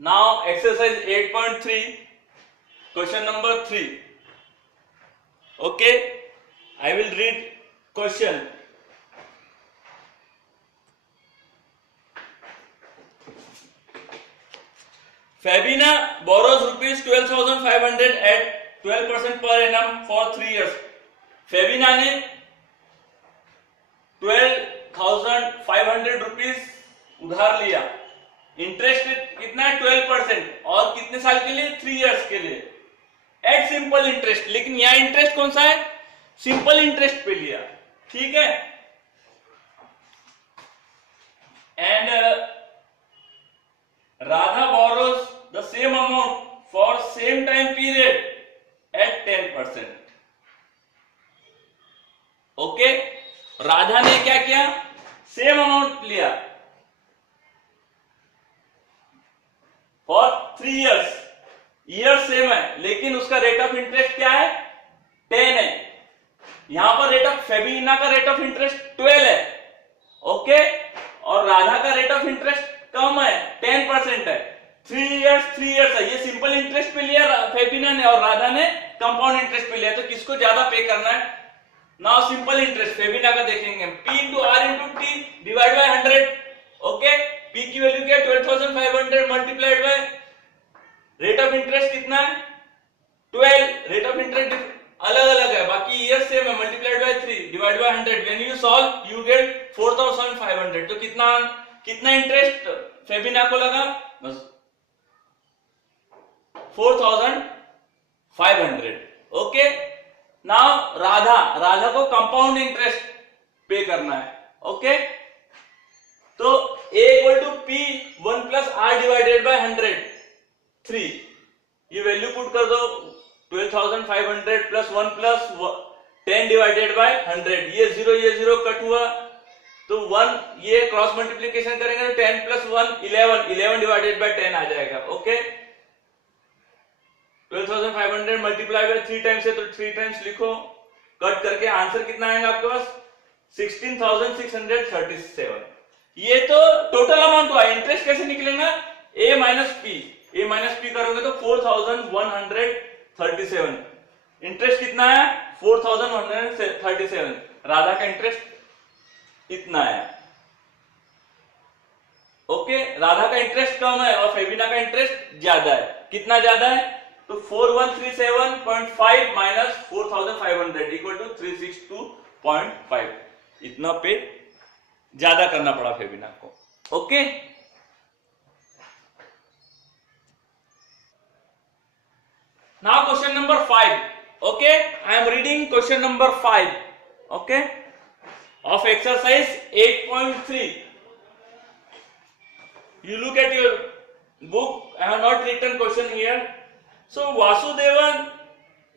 Now exercise 8.3, question number 3. Okay, I will read question. Fabina borrows rupees 12,500 at 12% per annum for 3 years. Fabina ने 12,500 rupees उधार लिया. Interest कितना है 12% और कितने साल के लिए 3 इयर्स के लिए एट सिंपल इंटरेस्ट. लेकिन यहाँ इंटरेस्ट कौन सा है? सिंपल इंटरेस्ट पे लिया. ठीक है. And Radha borrows the same amount for same time period at 10%. Okay, Radha ने क्या किया? सेम अमाउंट लिया फॉर 3 इयर्स. ईयर सेम है लेकिन उसका रेट ऑफ इंटरेस्ट क्या है? 10 है. यहां पर रेट ऑफ फेबिना का रेट ऑफ इंटरेस्ट 12 है. ओके, और राधा का रेट ऑफ इंटरेस्ट कम है, 10% है. 3 इयर्स है. ये सिंपल इंटरेस्ट पे लिया फेबिना ने और राधा ने कंपाउंड इंटरेस्ट पे लिया. तो किसको ज्यादा पे करना है? नाउ सिंपल इंटरेस्ट फेबिना का देखेंगे. P into R into T divide by 100. Okay, P की वैल्यू क्या है? 12,500 multiplied by rate of interest कितना है? 12. रेट ऑफ इंटरेस्ट अलग अलग है, बाकी ईयर सेम है. Multiplied by 3 divide by 100. When you solve you get 4,500. तो कितना इंटरेस्ट फेबिना को लगा? बस 4,500. ओके, नाउ राधा को कंपाउंड इंटरेस्ट पे करना है. ओके, तो A equal to P 1 plus R divided by 100 3. ये वैल्यू पुट कर दो. 12,500 प्लस 1 प्लस 10 डिवाइडेड बाय 100. ये 0 कट हुआ तो 1. ये क्रॉस मल्टीप्लीकेशन करेंगे तो 10 प्लस 1 11 डिवाइडेड बाय 10 आ जाएगा. ओके, 12,500 मल्टीप्लाई बाय 3 टाइम्स है तो 3 टाइम्स लिखो. कट करके आंसर कितना आएगा आपके पास? 16,637. ये तो टोटल अमाउंट हुआ. इंटरेस्ट कैसे निकलेगा? A माइनस पी करोगे तो 4,137. इंटरेस्ट कितना है? 4,137. राधा का इंटरेस्ट इतना है. ओके, राधा का इंटरेस्ट कम है और फेबिना का इंटरेस्ट ज्यादा है. कितना ज्यादा है? तो 4137.5 माइनस 4,500 इक्वल टू 362.5. इतना पे ज्यादा करना पड़ा फेबिना को. Okay, now question number 5. Okay, I am reading question number 5. Okay, of exercise 8.3. you look at your book. I have not written question here. So Vasudevan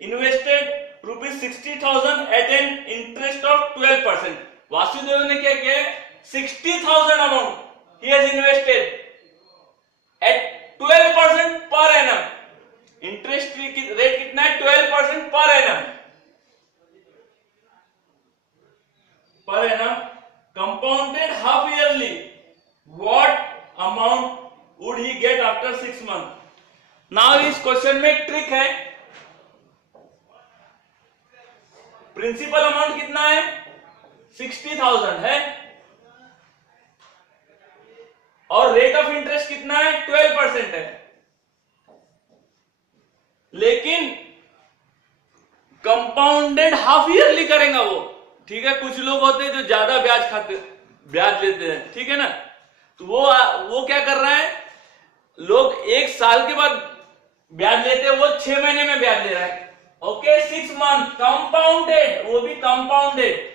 invested rupees 60,000 at an interest of 12%. Vasudevan ने क्या किया? 60,000 amount he has invested at 12% per annum. Interest rate कितना है? 12% per annum. Per annum compounded half yearly. What amount would he get after 6 months? Now इस question में एक trick है. Principal amount कितना है? 60,000 है और रेट ऑफ इंटरेस्ट कितना है? 12% है. लेकिन कंपाउंडेड हाफ ईयरली करेगा वो. ठीक है, कुछ लोग होते हैं जो ज्यादा ब्याज लेते हैं. ठीक है ना, तो वो क्या कर रहा है? लोग 1 साल के बाद ब्याज लेते हैं, वो 6 महीने में ब्याज ले रहा है. ओके, 6 मंथ कंपाउंडेड, वो भी कंपाउंडेड.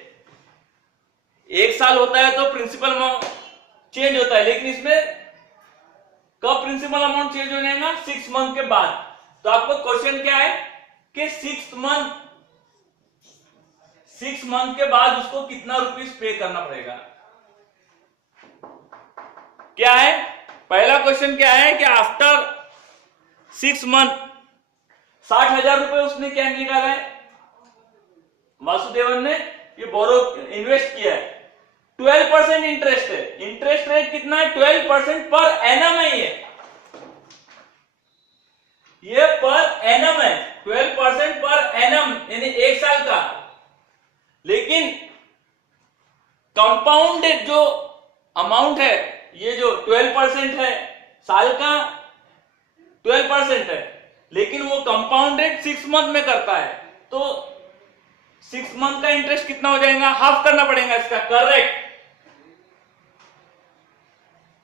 1 साल होता है तो प्रिंसिपल अमाउंट चेंज होता है, लेकिन इसमें कब प्रिंसिपल अमाउंट चेंज हो जाएगा? 6 मंथ के बाद. तो आपको क्वेश्चन क्या है कि 6 मंथ के बाद उसको कितना रुपीस पे करना पड़ेगा. क्या है पहला क्वेश्चन? क्या है कि आफ्टर 6 मंथ 60,000 रुपए उसने क्या निकाला है? वासुदेवन ने ये बोरो इन्वेस्ट किया है. 12% इंटरेस्ट है. इंटरेस्ट रेट कितना है? 12% पर एनम है. ये ये पर एनम है, 12% पर एनम यानी एक साल का। लेकिन कंपाउंडेड जो अमाउंट है, ये जो 12% है साल का 12% है, लेकिन वो कंपाउंडेड 6 मंथ में करता है, तो 6 मंथ का इंटरेस्ट कितना हो जाएगा, हाफ करना पड़ेगा इसका। करेक्ट।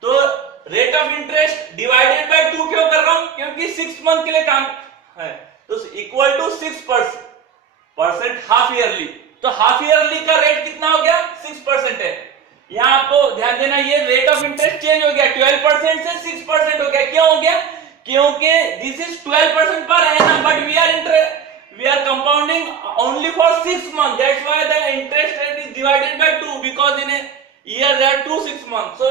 तो rate of interest divided by 2 क्यों कर रहा हूं, क्योंकि 6 मंथ के लिए काम है, तो इक्वल टू 6% हाफ ईयरली। तो हाफ ईयरली का रेट कितना हो गया, 6% है। यहां आपको ध्यान देना, ये रेट ऑफ इंटरेस्ट चेंज हो गया, 12% से 6% हो गया। क्यों हो गया, क्योंकि this is 12% per annum, but we are compounding only for 6 months. That's why the interest rate is divided by 2, because in a year there are 2 6 months. So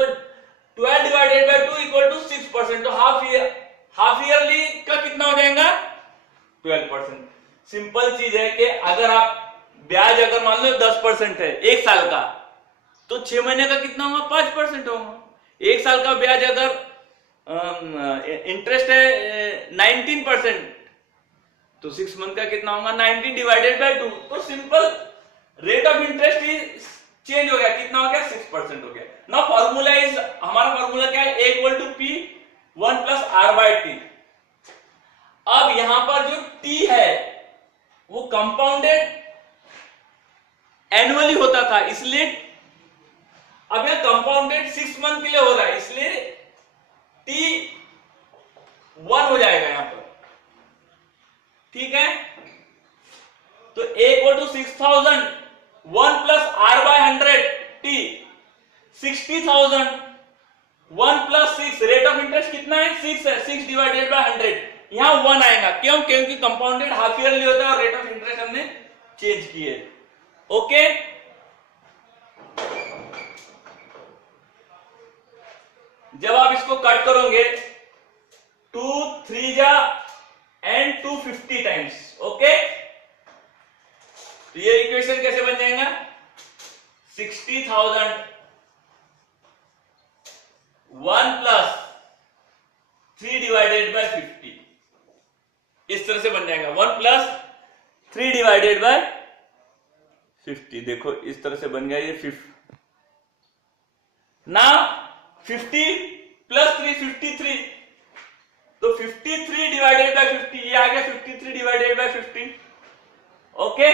12 divided by 2 equal to 6%. तो half yearly का कितना हो जाएगा, 12%। Simple चीज है कि अगर आप ब्याज अगर मान लो 10% है एक साल का, तो 6 महीने का कितना होगा, 5% होगा। एक साल का ब्याज अगर इंटरेस्ट है 19%, तो 6 मंथ का कितना होगा, 19 डिवाइडेड बाय 2। तो सिंपल रेट ऑफ इंटरेस्ट ही चेंज हो गया, कितना हो गया, 6% हो गया। नाउ फॉर्मूला इज, हमारा फॉर्मूला क्या है, A equal to P 1 plus R by T। अब यहां पर जो T है वो कंपाउंडेड एनुअली होता था, इसलिए अब यह कंपाउंडेड 6 मंथ के लिए हो रहा है, इसलिए T 1 हो जाएगा यहां पर। ठीक है, तो A equal to 6000 1 plus R by 100 T 60,000 1 plus 6, rate of interest कितना है, 6 है, 6 डिवाइडेड बाय 100, यहां 1 आएगा। क्यों, क्योंकि कंपाउंडेड हाफ ईयरली होता है और रेट ऑफ इंटरेस्ट हमने चेंज किए। ओके, जब आप इसको कट करोगे 2 3 जा एंड 250 टाइम्स। ओके, तो ये इक्वेशन कैसे बन जाएगा, 60,000 1 प्लस 3 डिवाइडेड बाय 50, इस तरह से बन जाएगा। 1 प्लस 3 डिवाइडेड बाय 50, देखो इस तरह से बन गया ये 50। ना 50 प्लस 3 53, तो 53 डिवाइडेड बाय 50, ये आ गया 53 डिवाइडेड बाय 50। ओके,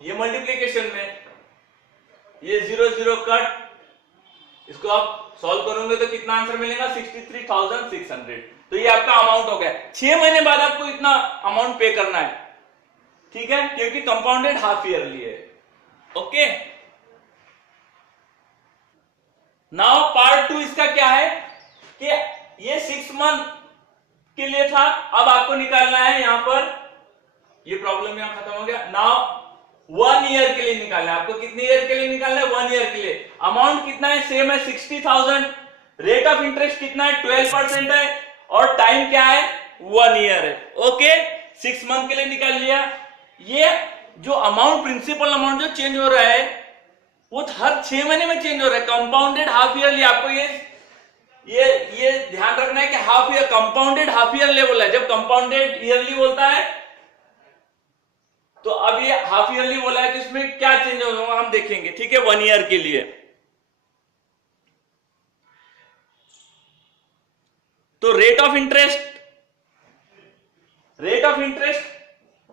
ये मल्टीप्लीकेशन में ये 0 0 कट, इसको आप सॉल्व करोगे तो कितना आंसर मिलेगा, 63,600। तो ये आपका अमाउंट हो गया। 6 महीने बाद आपको इतना अमाउंट पे करना है, ठीक है, क्योंकि कंपाउंडेड हाफ ईयरली है। ओके, नाउ पार्ट 2 इसका क्या है कि ये 6 मंथ के लिए था, अब आपको निकालना है यहां पर, ये प्रॉब्लम यहां खत्म हो गया। नाउ 1 ईयर के लिए निकालना है आपको। कितने ईयर के लिए निकालना है, 1 ईयर के लिए। अमाउंट कितना है, सेम है 60,000, रेट ऑफ इंटरेस्ट कितना है, 12% है, और टाइम क्या है, 1 ईयर है। ओके, 6 मंथ के लिए निकाल लिया। ये जो अमाउंट, प्रिंसिपल अमाउंट जो चेंज हो रहा है वो हर 6 महीने में चेंज हो रहा है, कंपाउंडेड हाफ ईयरली। आपको ये ध्यान रखना है कि half year, compounded half yearly बोला है। जब कंपाउंडेड ईयरली बोलता है तो अब ये हाफ ईयरली बोला है, तो इसमें क्या चेंज होगा हम देखेंगे। ठीक है, 1 ईयर के लिए। तो रेट ऑफ इंटरेस्ट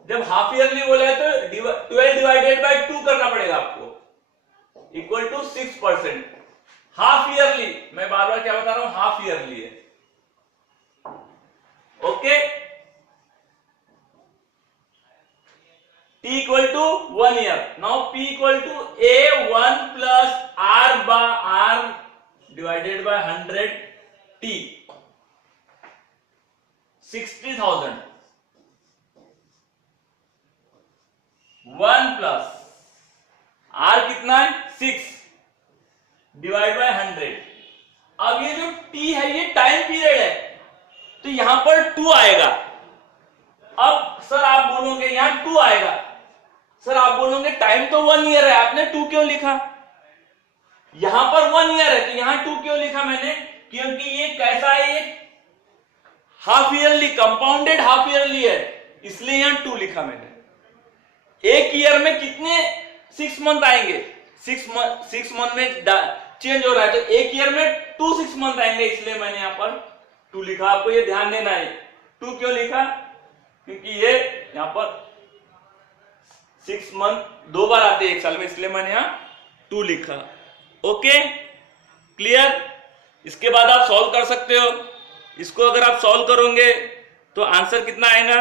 जब हाफ ईयरली बोला है तो 12 डिवाइडेड बाय 2 करना पड़ेगा आपको, इक्वल टू 6%। हाफ ईयरली, मैं बार बार क्या बता रहा हूं, हाफ ईयरली है। Okay, T equal to 1 year. Now P equal to A1 plus R divided by 100 T 60,000 1 plus R कितना है, 6 डिवाइड बाय 100। अब ये जो T है ये टाइम पीरियड है, तो यहां पर 2 आएगा। अब सर आप बोलोगे यहां 2 आएगा, सर आप बोलोगे टाइम तो 1 ईयर है, आपने 2 क्यों लिखा, यहां पर 1 ईयर है तो यहां 2 क्यों लिखा मैंने, क्योंकि ये कैसा है, ये half yearly, compounded half yearly है, इसलिए यहां 2 लिखा मैंने। एक ईयर में कितने 6 मंथ आएंगे, 6 मंथ में चेंज हो रहा है, तो एक ईयर में 2 6 मंथ आएंगे, इसलिए मैंने यहां पर 2 लिखा। आपको ये ध्यान देना है। 2 क्यों लिखा, क्योंकि ये यहां पर 6 मंथ 2 बार आते हैं एक साल में, इसलिए मैंने यहां 2 लिखा। Okay, clear. इसके बाद आप सॉल्व कर सकते हो। इसको अगर आप सॉल्व करोगे तो आंसर कितना आएगा,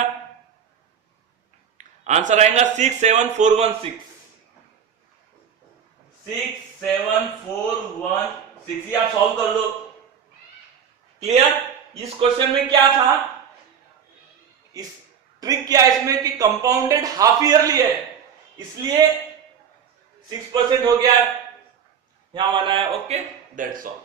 आंसर आएगा 67416। 67416, ये आप सॉल्व कर लो। क्लियर। इस क्वेश्चन में क्या था, इस ट्रिक क्या है इसमें कि कंपाउंडेड हाफ ईयरली है, इसलिए 6% हो गया, यहां माना है। Okay, that's all.